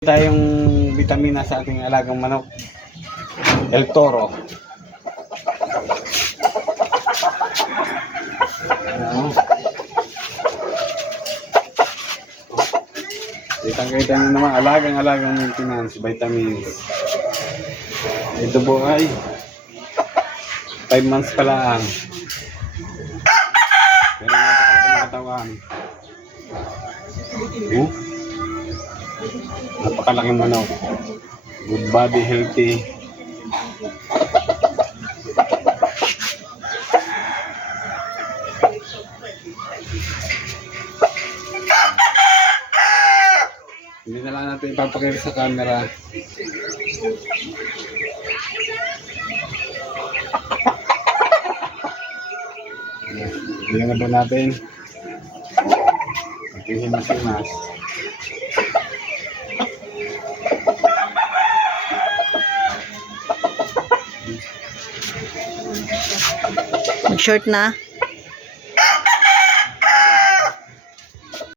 tayong vitamina sa ating alagang manok. El Toro. Ano? Kitang-kita nyo naman, alagang-alagang maintenance, vitamins. Ito po ay 5 months pa lang. Pero ng katawan. Oh? Napakalaking manok. Good body, healthy. Hindi na lang natin ipapakita sa camera. Hindi na ba natin? Pagkihimas-himas. Mag-short na.